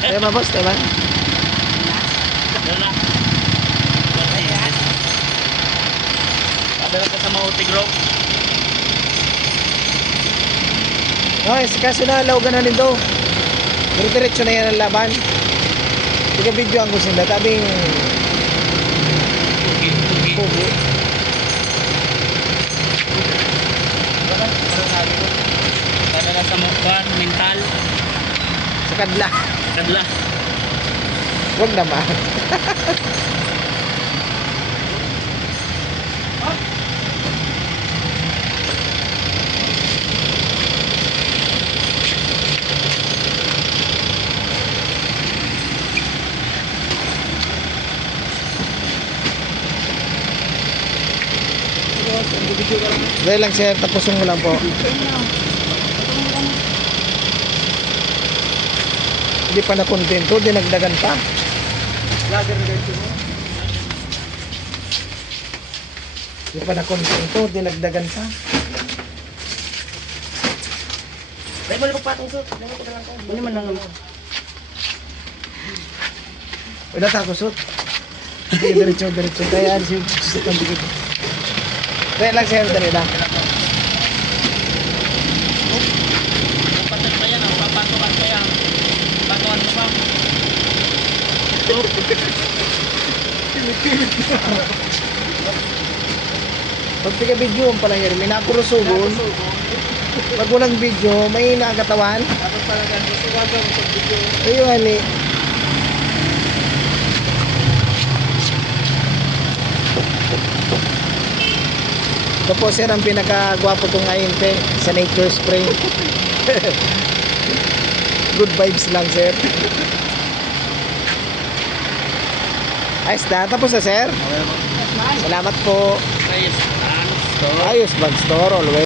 Tema boss, tema. Dala. Padala ka sa mautig raw. Okay, kaso na laugan na nito. Diretso na yan ang laban. Tiga video ang gusto nila. Tabing pugi. Padala sa mukban, mental. Sa kadla. Kadla. Huwag naman. Dahil lang sir, tapusin mo lang po. Hindi pa na-contento, dinagdagan pa. Hindi pa na-contento, dinagdagan pa. Dahil mo lang patong so. Hindi man lang. Wala takusot. Diretso. Kaya siya susot ang dikit. Dahil lang sir, dali lang. Patag pa yan, papatukan pa yan. Patukan mo pa. Pag tiga-video pa lang yun, may nakurusugon. Pag walang video, may nakatawan. Tapos talaga, susukan ka mo sa video. Ayun, ali. Ito po sir ang pinakagwapo kong ayente sa nature spray. Good vibes lang sir. Ayos na, tapos na sir. Salamat po. Ayos. Ayos, Bag Store always.